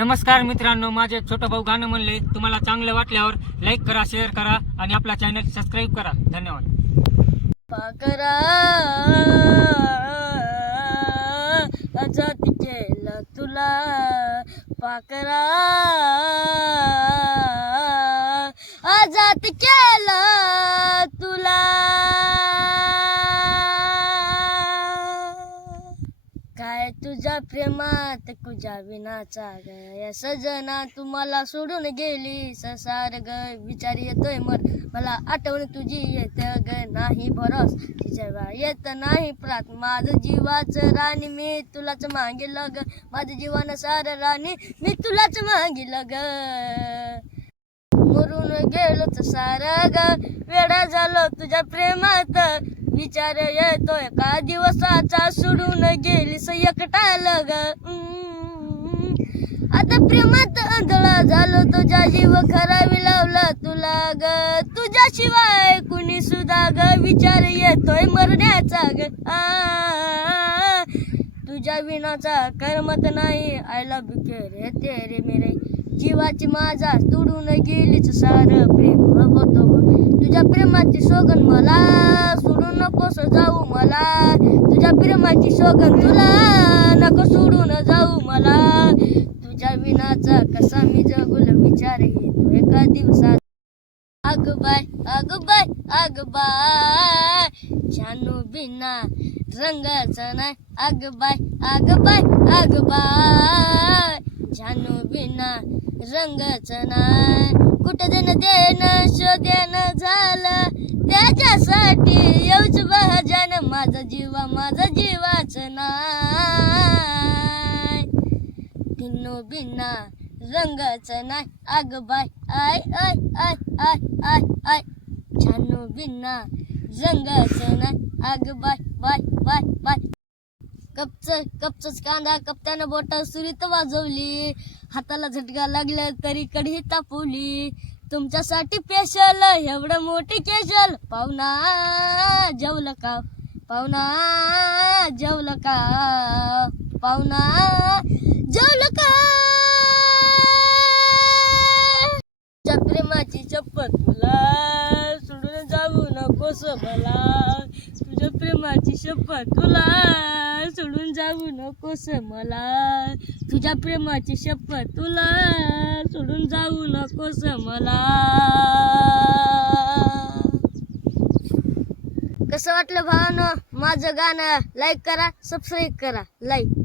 नमस्कार मित्रांनो माझे एक छोटं भाऊ गाणं म्हणले तुम्हाला चांगलं वाटल्यावर लाईक करा शेअर करा आणि आपला चॅनल सबस्क्राईब करा. धन्यवाद. पाकरा आजाद केलं तुला. पाकरा आजाद केलं. तुझ्या प्रेमात कुजा विनाचा ग सजना तुम्हाला सोडून गेली ससार ग विचार येतोय मर मला आठवण तुझी येत ग. नाही भरोस जेव्हा येत नाही प्रात माझं जीवाच राणी मी तुलाच मागितलं ग. माझं जीवानं सार राणी मी तुलाच मागितलं ग. मरून तर सारा ग. वेडा झालो तुझ्या प्रेमात. विचार येतोय का दिवसाचा सोडून गेली? ग आता प्रेमात आंधळा झालो तुझ्या जीव खरावी लावला तुला ग. तुझ्याशिवाय कुणी सुद्धा ग विचार येतोय मरण्याचा ग. आ, तुझ्या विनाचा करमत नाही. आय लव्ह रे ते रे मेरे. जीवाची माझा तुडून गेलीच सार प्रेम होतो तुझ्या प्रेमाची सोगन मला सोडून नकोस जाऊ मला. तुझ्या प्रेमाची सोगन तुला नको सोडून जाऊ मला. तुझ्या विनाचा कसा मी जगुल विचार येतो एका दिवसात अग बाय अग बाय अग बाय. जानू बिना रंगाचा नाही. अग बाय अग बाय अग बाय. जानू बिना रंगाचा नाही. कुठं देणं देणं शोधेन झालं. त्याच्या माझा जीवा माझा जीवाच नाय. भिन्नो भिन्ना रंगाचं नाय. आग बाय आय आय आय आय आय आय. छानो भिन्ना रंगाचं नाही आग बाय बाय बाय बाय. कपच कपचच कांदा कपत्यानं बोट सुरीत वाजवली. हाताला झटका लागला तरी कढी तापवली. तुमच्यासाठी पेशल एवढं मोठी केशल पाहुणा जेवलं का? पाहुणा जेवलं का? पाहुणा जेवलं का? तुझ्या प्रेमाची चप्पल तुला सोडून जाऊ नकोस मला. तुझ्या प्रेमाची शपथ तुला. सोडून जाऊ नकोस मला. तुझ्या प्रेमाची शपथ तुला. सोडून जाऊ नकोस मला. कसं वाटलं भावानं माझं गाणं लाईक करा सबस्क्राईब करा. लाईक